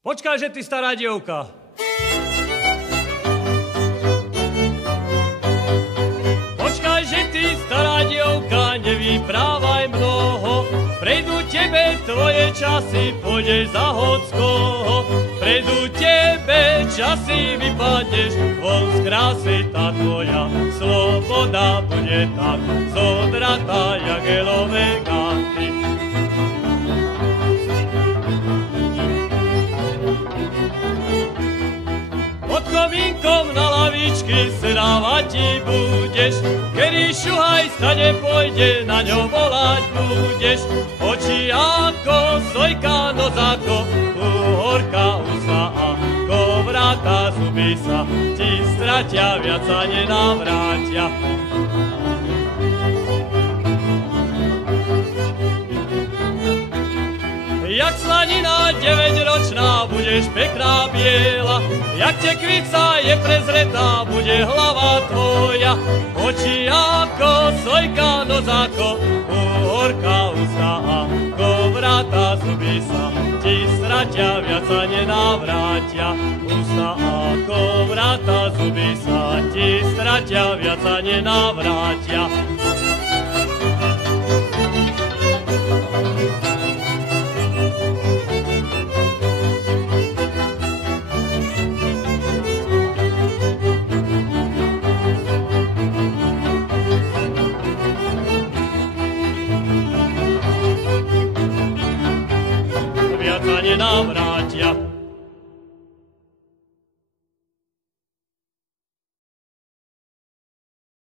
Počkaj, že ty stará dievka. Počkaj, že ty stará dievka, nevyprávaj mnoho. Prejdú tebe tvoje časy, pôjdeš za hockoho. Prejdú tebe časy, vypadneš von z krásy, tá tvoja sloboda bude tak zodratá, jak elové kanty. Pod komínkom na lavičky sedávať ti budeš, kedy šuhaj stane pôjde, na ňo volať budeš. Oči ako sojka, nos ako uhorka ústa, ako vráta zuby sa ti stratia, viac sa nenavrátia. Jak slanina 9-ročná, budeš pekná biela, jak tekvica je prezretá, bude hlava tvoja. Oči ako sojka, nos ako uhorka ústa, ako vráta zuby sa ti stratia, viac sa nenavrátia. Ústa ako vráta zuby sa ti stratia, viac sa nenavrátia. Nenavrátia.